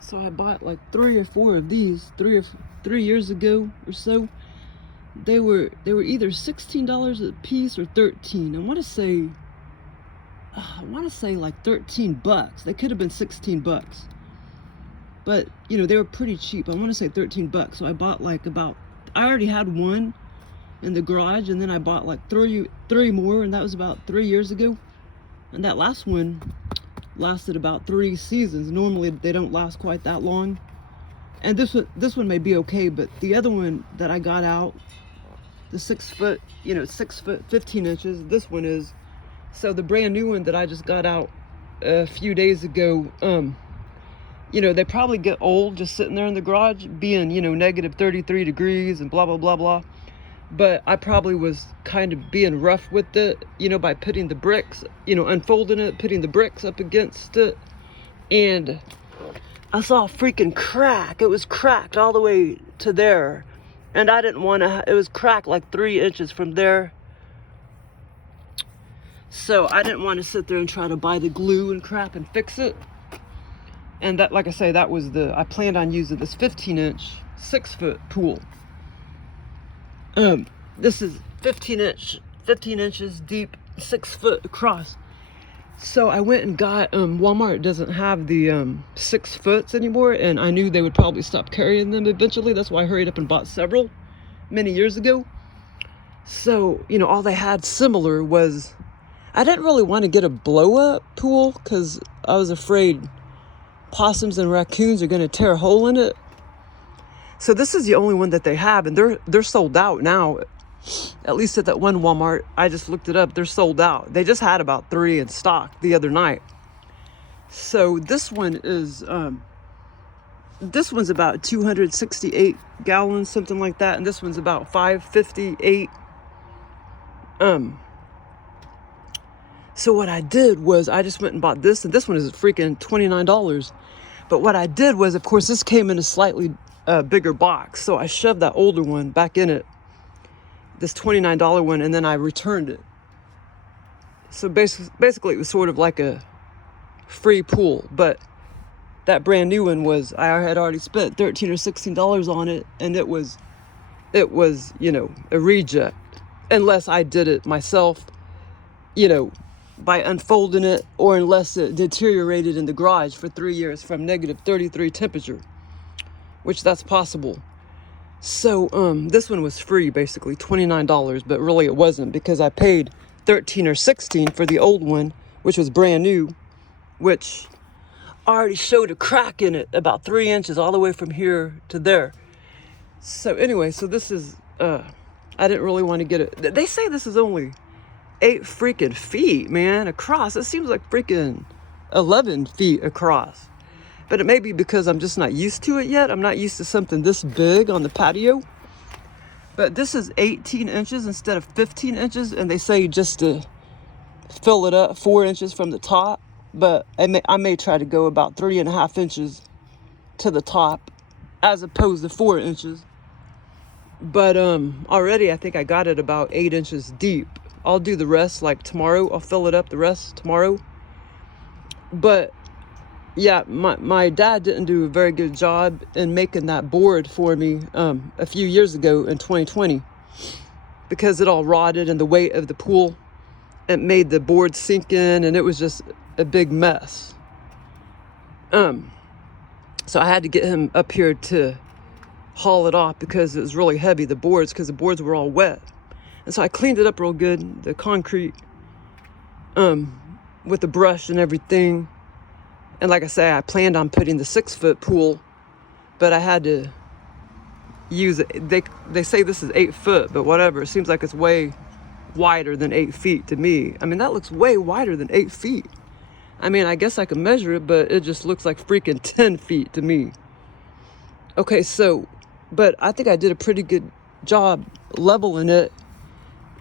So I bought like 3 or 4 of these 3 years ago or so. They were either $16 a piece or 13. I want to say like 13 bucks. They could have been 16 bucks. But, you know, they were pretty cheap. I want to say 13 bucks. So I bought like I already had one in the garage, and then I bought like three more, and that was about 3 years ago. And that last one lasted about 3 seasons. Normally they don't last quite that long. And this one may be okay, but the other one that I got out, the 6 foot, 6 foot 15 inches, this one is. So the brand new one that I just got out a few days ago, they probably get old just sitting there in the garage being, negative 33 degrees and blah, blah, blah, blah. But I probably was kind of being rough with it, by putting the bricks, unfolding it, putting the bricks up against it. And I saw a freaking crack. It was cracked all the way to there. And I didn't want to, it was cracked like 3 inches from there. So I didn't want to sit there and try to buy the glue and crap and fix it. And that, like I say, that was I planned on using this 15-inch, 6-foot pool. This is 15 inches deep, 6 foot across. So I went and got, Walmart doesn't have the 6 foots anymore, and I knew they would probably stop carrying them eventually. That's why I hurried up and bought several many years ago. So, all they had similar was, I didn't really want to get a blow-up pool because I was afraid possums and raccoons are going to tear a hole in it. So this is the only one that they have, and they're sold out now. At least at that one Walmart, I just looked it up, they're sold out. They just had about 3 in stock the other night. So this one is, this one's about 268 gallons, something like that, and this one's about 558. So what I did was I just went and bought this, and this one is freaking $29. But what I did was, of course, this came in a slightly bigger box. So I shoved that older one back in it, this $29 one, and then I returned it. So basically it was sort of like a free pool. But that brand new one was, I had already spent $13 or $16 on it, and it was, a reject. Unless I did it myself, by unfolding it, or unless it deteriorated in the garage for 3 years from negative 33 temperature, which that's possible. So this one was free, basically $29, but really it wasn't, because I paid 13 or 16 for the old one, which was brand new, which already showed a crack in it about 3 inches all the way from here to there. So anyway, so this is, I didn't really want to get it. They say this is only 8 freaking feet, man, across. It seems like freaking 11 feet across. But it may be because I'm just not used to it yet. I'm not used to something this big on the patio. But this is 18 inches instead of 15 inches. And they say just to fill it up 4 inches from the top. But I may try to go about 3.5 inches to the top as opposed to 4 inches. But already I think I got it about 8 inches deep. I'll do the rest like tomorrow. I'll fill it up the rest tomorrow. But yeah, my dad didn't do a very good job in making that board for me a few years ago in 2020, because it all rotted and the weight of the pool, it made the board sink in, and it was just a big mess. So I had to get him up here to haul it off because it was really heavy, the boards, because the boards were all wet. And so I cleaned it up real good, the concrete, with the brush and everything. And like I say, I planned on putting the 6-foot pool, but I had to use it. They say this is 8 foot, but whatever. It seems like it's way wider than 8 feet to me. I mean, that looks way wider than 8 feet. I mean, I guess I can measure it, but it just looks like freaking 10 feet to me. Okay, so, but I think I did a pretty good job leveling it.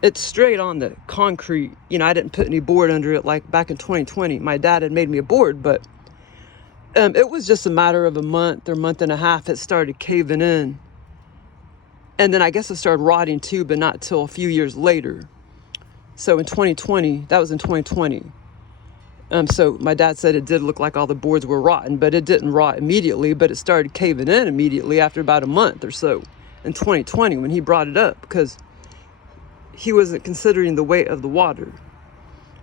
It's straight on the concrete. I didn't put any board under it like back in 2020. My dad had made me a board, but it was just a matter of a month or month and a half. It started caving in. And then I guess it started rotting too, but not till a few years later. So in 2020, that was in 2020. So my dad said it did look like all the boards were rotten, but it didn't rot immediately, but it started caving in immediately after about a month or so in 2020 when he brought it up, because he wasn't considering the weight of the water.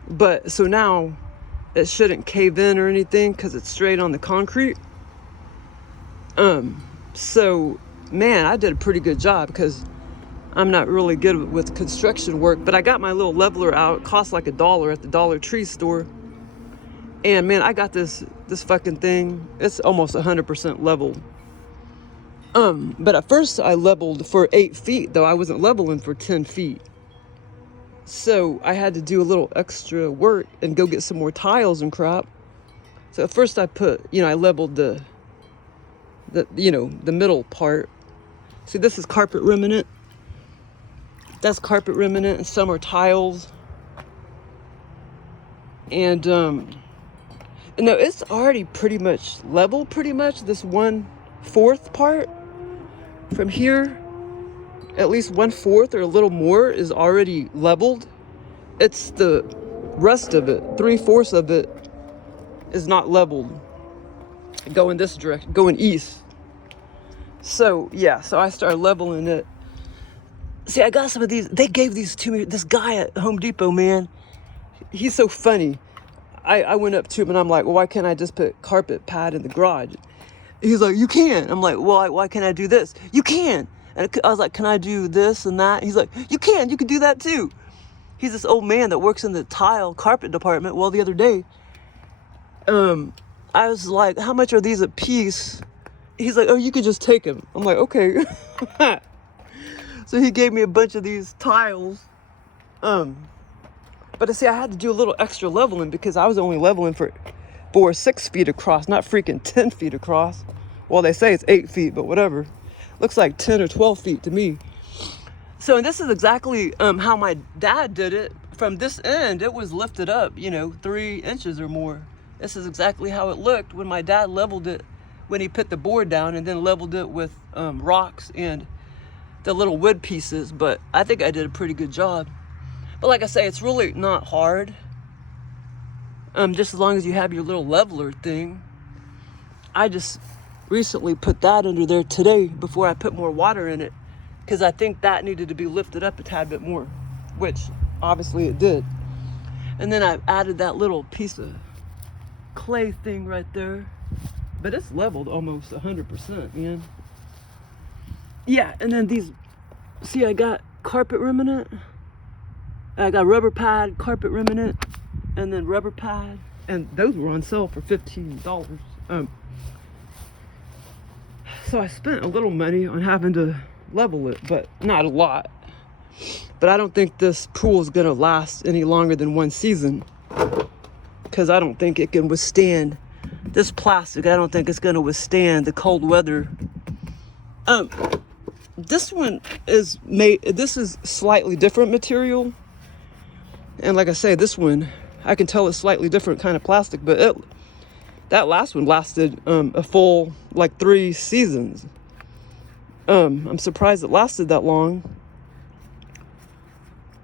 But so now it shouldn't cave in or anything because it's straight on the concrete. So man, I did a pretty good job, because I'm not really good with construction work, but I got my little leveler out. It cost like $1 at the Dollar Tree store. And man, I got this fucking thing. It's almost 100% level. But at first I leveled for 8 feet, though I wasn't leveling for 10 feet. So I had to do a little extra work and go get some more tiles and crap. So at first I put, I leveled the middle part. See, this is carpet remnant. That's carpet remnant, and some are tiles. And no, it's already pretty much level, this 1/4 part. From here, at least 1/4 or a little more is already leveled. It's the rest of it, 3/4 of it is not leveled. Going this direction, going east. So yeah, so I started leveling it. See, I got some of these. They gave these to me. This guy at Home Depot, man, he's so funny. I went up to him and I'm like, well, why can't I just put carpet pad in the garage? He's like, you can. I'm like, well, why can't I do this? You can. And I was like, can I do this and that? He's like, you can do that too. He's this old man that works in the tile carpet department. Well, the other day, I was like, how much are these a piece? He's like, oh, you could just take them. I'm like, okay. So he gave me a bunch of these tiles. But see, I had to do a little extra leveling because I was only leveling for 6 feet across, not freaking 10 feet across. Well, they say it's 8 feet, but whatever. Looks like 10 or 12 feet to me. So this is exactly how my dad did it. From this end, it was lifted up, 3 inches or more. This is exactly how it looked when my dad leveled it, when he put the board down and then leveled it with rocks and the little wood pieces. But I think I did a pretty good job. But like I say, it's really not hard. Just as long as you have your little leveler thing. I just recently put that under there today before I put more water in it, because I think that needed to be lifted up a tad bit more, which obviously it did. And then I added that little piece of clay thing right there, but it's leveled almost 100%, man. Yeah, and then these, see, I got carpet remnant, I got rubber pad, carpet remnant, and then rubber pad, and those were on sale for $15. So I spent a little money on having to level it, but not a lot. But I don't think this pool is gonna last any longer than 1 season, because I don't think it can withstand this plastic. I don't think it's gonna withstand the cold weather. This one is made, this is slightly different material. And like I say, this one, I can tell it's slightly different kind of plastic, but that last one lasted a full, 3 seasons. I'm surprised it lasted that long.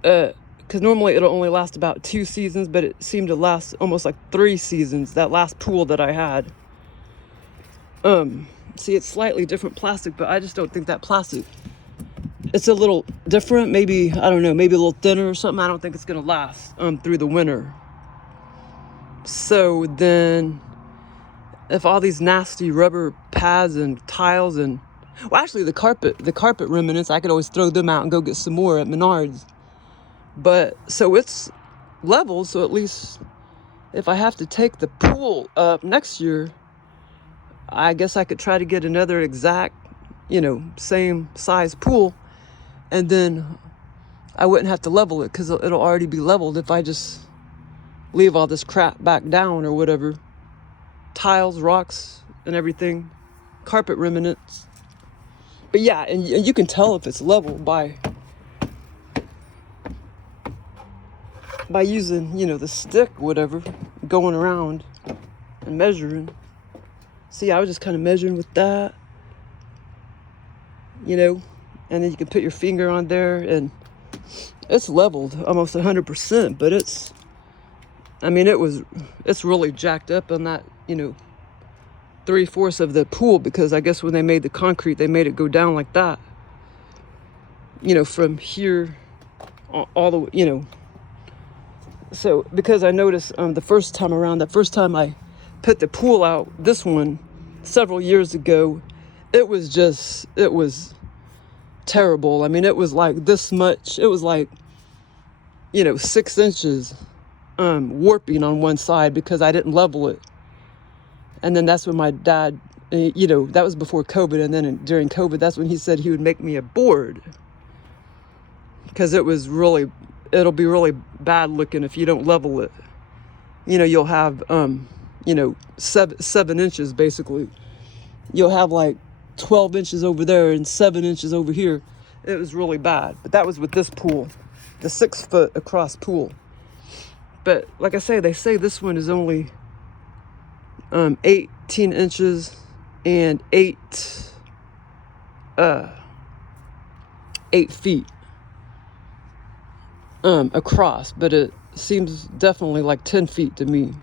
Because normally it'll only last about 2 seasons, but it seemed to last almost 3 seasons, that last pool that I had. See, it's slightly different plastic, but I just don't think that plastic, it's a little different, maybe, I don't know, maybe a little thinner or something. I don't think it's gonna last through the winter. So then, if all these nasty rubber pads and tiles and, well, actually the carpet remnants, I could always throw them out and go get some more at Menards. But so it's level, so at least if I have to take the pool up next year, I guess I could try to get another exact, same size pool, and then I wouldn't have to level it, because it'll already be leveled if I just leave all this crap back down or whatever. Tiles, rocks, and everything, carpet remnants. But yeah, and you can tell if it's level by using, the stick, whatever, going around and measuring. See, I was just kind of measuring with that, and then you can put your finger on there, and it's leveled almost 100%, but it's I mean, it's really jacked up on that, 3/4 of the pool, because I guess when they made the concrete, they made it go down like that, from here all the way, So because I noticed the first time I put the pool out, this one, several years ago, it was terrible. I mean, it was like this much. It was like, 6 inches warping on one side because I didn't level it. And then that's when my dad, that was before COVID. And then during COVID, that's when he said he would make me a board, because it'll be really bad looking if you don't level it. You'll have, 7 inches basically. You'll have like 12 inches over there and 7 inches over here. It was really bad. But that was with this pool, the 6-foot across pool. But like I say, they say this one is only 18 inches and 8 feet across, but it seems definitely like 10 feet to me.